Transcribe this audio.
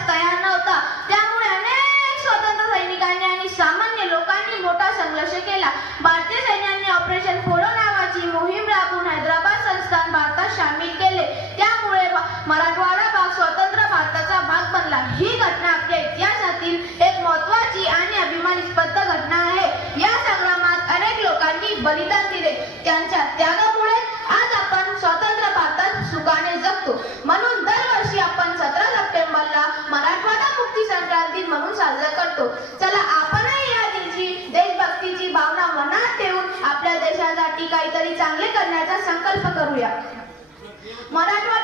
하셨어요. करतो. चला आपणही या दिवशी देशभक्तीची भावना मनात ठेवून आपल्या देशासाठी काहीतरी चांगले करण्याचा संकल्प करूया. मराठवाडा